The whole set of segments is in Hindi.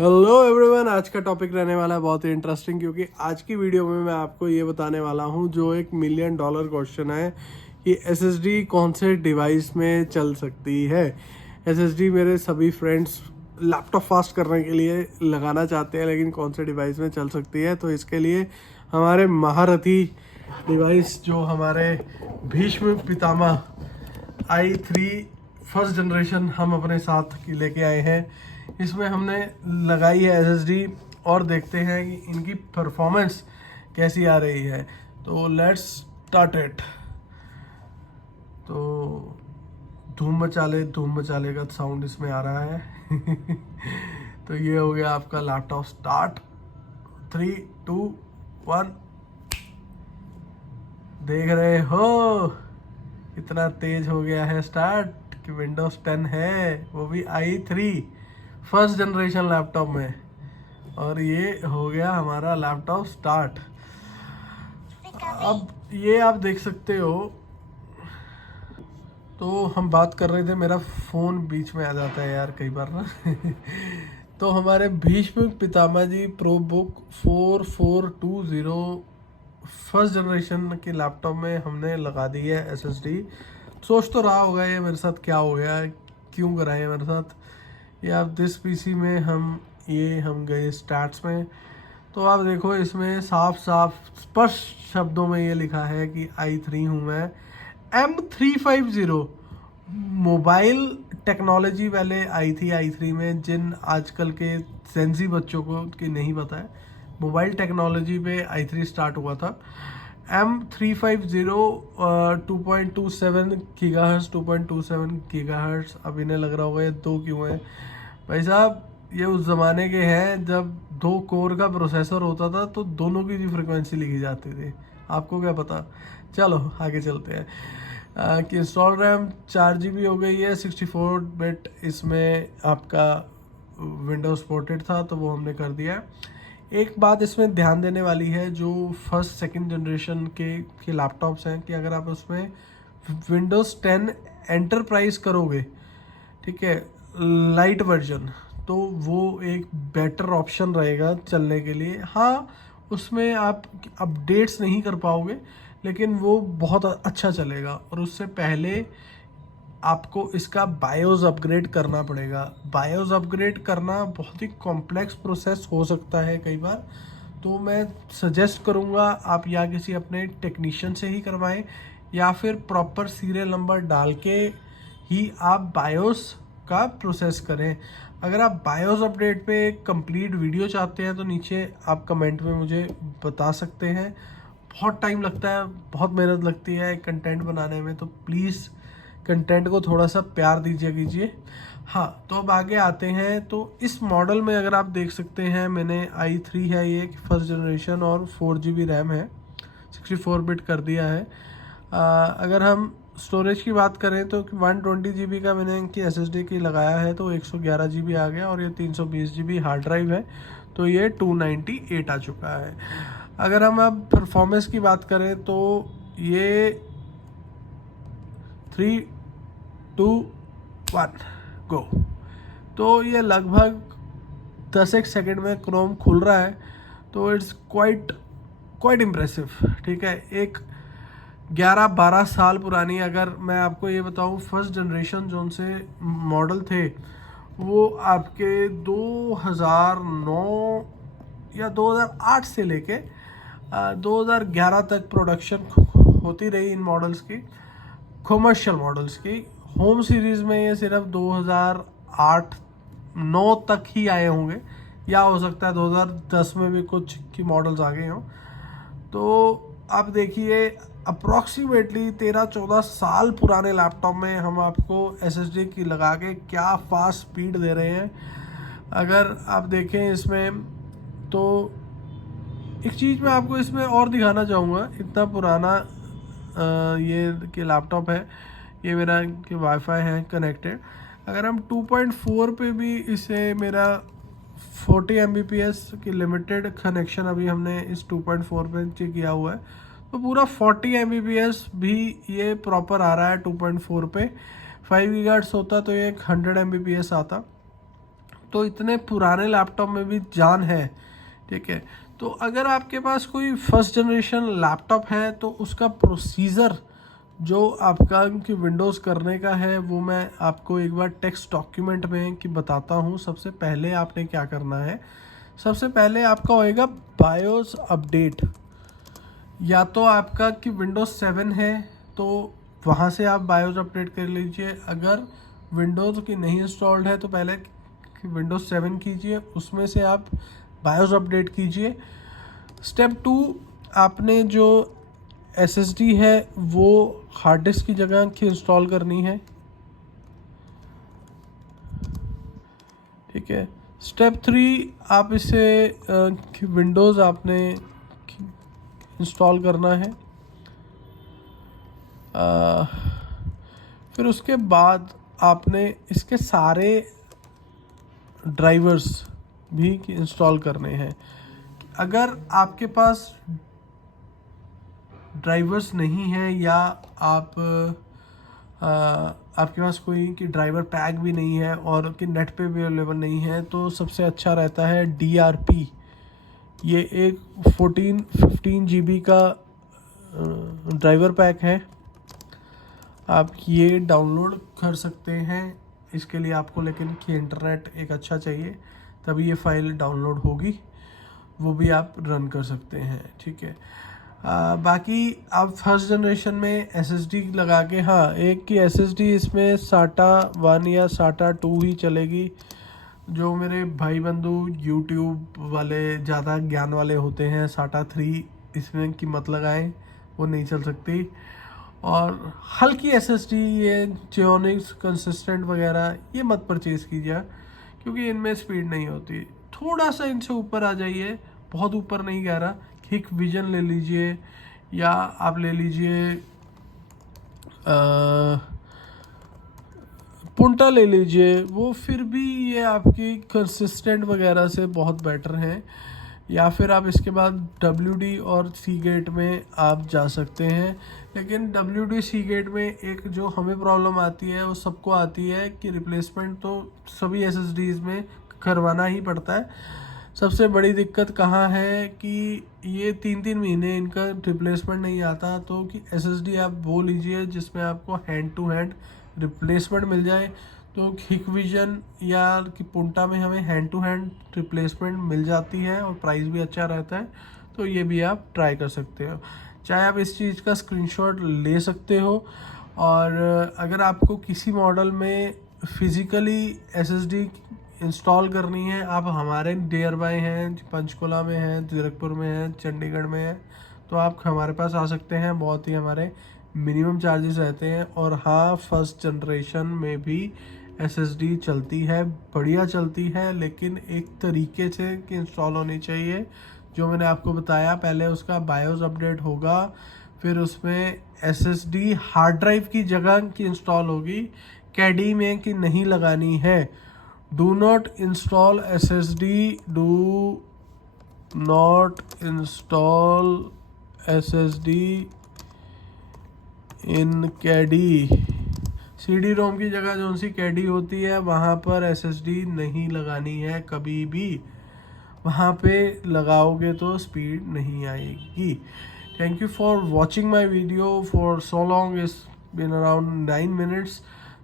हेलो एवरीवन, आज का टॉपिक रहने वाला है बहुत ही इंटरेस्टिंग, क्योंकि आज की वीडियो में मैं आपको ये बताने वाला हूँ जो एक $1 मिलियन क्वेश्चन है कि एसएसडी कौन से डिवाइस में चल सकती है। एसएसडी मेरे सभी फ्रेंड्स लैपटॉप फास्ट करने के लिए लगाना चाहते हैं, लेकिन कौन से डिवाइस में चल सकती है। तो इसके लिए हमारे महारथी डिवाइस जो हमारे Bhishma Pitamah i3 first generation हम अपने साथ की लेके आए हैं। इसमें हमने लगाई है एसएसडी और देखते हैं कि इनकी परफॉर्मेंस कैसी आ रही है। तो लेट्स स्टार्ट इट। तो धूम मचाले का साउंड इसमें आ रहा है। तो ये हो गया आपका लैपटॉप स्टार्ट। 3, 2, 1। देख रहे हो इतना तेज हो गया है स्टार्ट कि विंडोज 10 है, वो भी i3 फर्स्ट जनरेशन लैपटॉप में। और ये हो गया हमारा लैपटॉप स्टार्ट। अब ये आप देख सकते हो। तो हम बात कर रहे थे, मेरा फ़ोन बीच में आ जाता है यार कई बार ना। तो हमारे भीष्म पितामह जी प्रोबुक 4420 फर्स्ट जनरेशन के लैपटॉप में हमने लगा दी है एसएसडी। सोच तो रहा होगा ये मेरे साथ क्या हो गया, क्यों करा है मेरे साथ ये। आप दिस पीसी में हम गए स्टैट्स में, तो आप देखो इसमें साफ साफ स्पष्ट शब्दों में ये लिखा है कि i3 हूँ मैं। M350 मोबाइल टेक्नोलॉजी वाले आई थी i3 में, जिन आजकल के सेंसी बच्चों को की नहीं पता है, मोबाइल टेक्नोलॉजी पे i3 स्टार्ट हुआ था। M350 2.27 gigahertz 2.27 gigahertz. अब इन्हें लग रहा होगा ये 2 क्यों है भाई साहब। ये उस ज़माने के हैं जब 2 कोर का प्रोसेसर होता था, तो दोनों की फ्रिक्वेंसी लिखी जाती थी। आपको क्या पता। चलो आगे चलते हैं। कि इंस्टॉल रैम 4 GB हो गई है। 64 बिट इसमें आपका विंडोज़ पोर्टेड था, तो वो हमने कर दिया है। एक बात इसमें ध्यान देने वाली है, जो फर्स्ट सेकंड जनरेशन के लैपटॉप्स हैं, कि अगर आप उसमें विंडोज़ 10 एंटरप्राइज करोगे, ठीक है, लाइट वर्जन, तो वो एक बेटर ऑप्शन रहेगा चलने के लिए। हाँ, उसमें आप अपडेट्स नहीं कर पाओगे, लेकिन वो बहुत अच्छा चलेगा। और उससे पहले आपको इसका बायोस अपग्रेड करना पड़ेगा। बायोस अपग्रेड करना बहुत ही कॉम्प्लेक्स प्रोसेस हो सकता है कई बार, तो मैं सजेस्ट करूँगा आप या किसी अपने टेक्नीशियन से ही करवाएं, या फिर प्रॉपर सीरियल नंबर डाल के ही आप बायोस का प्रोसेस करें। अगर आप बायोस अपडेट पे एक कंप्लीट वीडियो चाहते हैं, तो नीचे आप कमेंट में मुझे बता सकते हैं। बहुत टाइम लगता है, बहुत मेहनत लगती है कंटेंट बनाने में, तो प्लीज़ कंटेंट को थोड़ा सा प्यार कीजिए। हाँ, तो अब आगे आते हैं। तो इस मॉडल में अगर आप देख सकते हैं, मैंने i3 है ये फर्स्ट जनरेशन, और 4 GB रैम है, 64 बिट कर दिया है। अगर हम स्टोरेज की बात करें तो 120 GB का मैंने इनकी SSD की लगाया है, तो 111 GB आ गया। और ये 320 GB हार्ड ड्राइव है, तो ये 298 आ चुका है। अगर हम अब परफॉर्मेंस की बात करें, तो ये 3, 2, 1 गो। तो ये लगभग 10 सेकंड में क्रोम खुल रहा है, तो इट्स क्वाइट इम्प्रेसिव। ठीक है, एक 11-12 साल पुरानी, अगर मैं आपको ये बताऊं, फर्स्ट जनरेशन जो से मॉडल थे, वो आपके 2009 या 2008 से लेके 2011 तक प्रोडक्शन होती रही इन मॉडल्स की, कमर्शियल मॉडल्स की। होम सीरीज़ में ये सिर्फ 2008-9 तक ही आए होंगे, या हो सकता है 2010 में भी कुछ की मॉडल्स आ गए हों। तो आप देखिए, अप्रॉक्सीमेटली 13-14 साल पुराने लैपटॉप में हम आपको SSD की लगा के क्या फास्ट स्पीड दे रहे हैं। अगर आप देखें इसमें, तो एक चीज़ मैं आपको इसमें और दिखाना चाहूँगा। इतना पुराना ये कि लैपटॉप है, ये मेरा कि वाईफाई है कनेक्टेड। अगर हम 2.4 पे भी इसे, मेरा 40 Mbps की लिमिटेड कनेक्शन अभी हमने इस 2.4 पे किया हुआ है, तो पूरा 40 Mbps भी ये प्रॉपर आ रहा है 2.4 पे। 5 GHz होता तो ये 100 Mbps आता। तो इतने पुराने लैपटॉप में भी जान है, ठीक है। तो अगर आपके पास कोई फर्स्ट जनरेशन लैपटॉप है तो उसका प्रोसीजर जो आपका कि विंडोज़ करने का है वो मैं आपको एक बार टेक्स्ट डॉक्यूमेंट में कि बताता हूँ। सबसे पहले आपने क्या करना है, सबसे पहले आपका होएगा बायोस अपडेट। या तो आपका कि विंडोज़ 7 है तो वहाँ से आप बायोस अपडेट कर लीजिए। अगर विंडोज़ की नहीं इंस्टॉल्ड है तो पहले विंडोज़ 7 कीजिए, उसमें से आप बायोस अपडेट कीजिए। स्टेप 2, आपने जो SSD है वो हार्ड डिस्क की जगह की इंस्टॉल करनी है, ठीक है। स्टेप 3, आप इसे विंडोज़ आपने इंस्टॉल करना है। फिर उसके बाद आपने इसके सारे ड्राइवर्स भी इंस्टॉल करने हैं। अगर आपके पास ड्राइवर्स नहीं है या आपके पास कोई कि ड्राइवर पैक भी नहीं है और कि नेट पे भी अवेलेबल नहीं है तो सबसे अच्छा रहता है DRP। ये एक 14-15 GB का ड्राइवर पैक है, आप ये डाउनलोड कर सकते हैं। इसके लिए आपको लेकिन कि इंटरनेट एक अच्छा चाहिए, तभी ये फाइल डाउनलोड होगी, वो भी आप रन कर सकते हैं, ठीक है। बाकी आप फर्स्ट जनरेशन में SSD लगा के, हाँ एक की SSD इसमें SATA 1 या SATA 2 ही चलेगी। जो मेरे भाई बंधु YouTube वाले ज़्यादा ज्ञान वाले होते हैं, SATA 3 इसमें की मत लगाएं, वो नहीं चल सकती। और हल्की SSD ये Xilinx कंसिस्टेंट वगैरह ये मत परचेज़ कीजिए क्योंकि इनमें स्पीड नहीं होती। थोड़ा सा इनसे ऊपर आ जाइए, बहुत ऊपर नहीं कह रहा, Hikvision ले लीजिए या आप ले लीजिए पुंटा ले लीजिए, वो फिर भी ये आपकी कंसिस्टेंट वगैरह से बहुत बेटर हैं। या फिर आप इसके बाद WD और Seagate में आप जा सकते हैं। लेकिन WD Seagate में एक जो हमें प्रॉब्लम आती है वो सबको आती है कि रिप्लेसमेंट तो सभी SSDs में करवाना ही पड़ता है। सबसे बड़ी दिक्कत कहाँ है कि ये 3-3 महीने इनका रिप्लेसमेंट नहीं आता। तो कि SSD आप वो लीजिए जिसमें आपको हैंड टू हैंड रिप्लेसमेंट मिल जाए। तो Hikvision या कि पुंटा में हमें हैंड टू हैंड रिप्लेसमेंट मिल जाती है और प्राइस भी अच्छा रहता है, तो ये भी आप ट्राई कर सकते हो। चाहे आप इस चीज़ का स्क्रीनशॉट ले सकते हो। और अगर आपको किसी मॉडल में फिज़िकली SSD इंस्टॉल करनी है, आप हमारे नियर बाय हैं, पंचकुला में हैं, जीरकपुर में हैं, चंडीगढ़ में हैं, तो आप हमारे पास आ सकते हैं। बहुत ही हमारे मिनिमम चार्जेस रहते हैं। और हाँ, फर्स्ट जनरेशन में भी SSD चलती है, बढ़िया चलती है, लेकिन एक तरीके से कि इंस्टॉल होनी चाहिए। जो मैंने आपको बताया, पहले उसका बायोस अपडेट होगा, फिर उसमें SSD हार्ड ड्राइव की जगह की इंस्टॉल होगी, कैडी में कि नहीं लगानी है। Do not install SSD, do not install SSD in caddy. CD ROM की जगह जो सी कैडी होती है वहाँ पर SSD नहीं लगानी है कभी भी। वहाँ पे लगाओगे तो स्पीड नहीं आएगी। Thank you for watching my video for so long, is been around 9 minutes.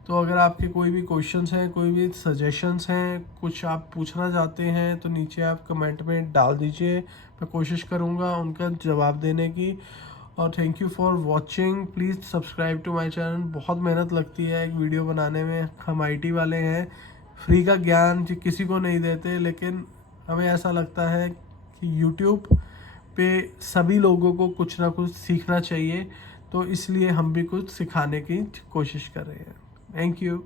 तो अगर आपके कोई भी क्वेश्चंस हैं, कोई भी सजेशंस हैं, कुछ आप पूछना चाहते हैं तो नीचे आप कमेंट में डाल दीजिए, मैं कोशिश करूँगा उनका जवाब देने की। और thank you for watching, please subscribe to my channel. बहुत मेहनत लगती है एक वीडियो बनाने में, हम IT वाले हैं, फ्री का ज्ञान किसी को नहीं देते, लेकिन हमें ऐसा लगता है कि YouTube पे सभी लोगों को कुछ ना कुछ सीखना चाहिए, तो इसलिए हम भी कुछ सिखाने की कोशिश कर रहे हैं। Thank you.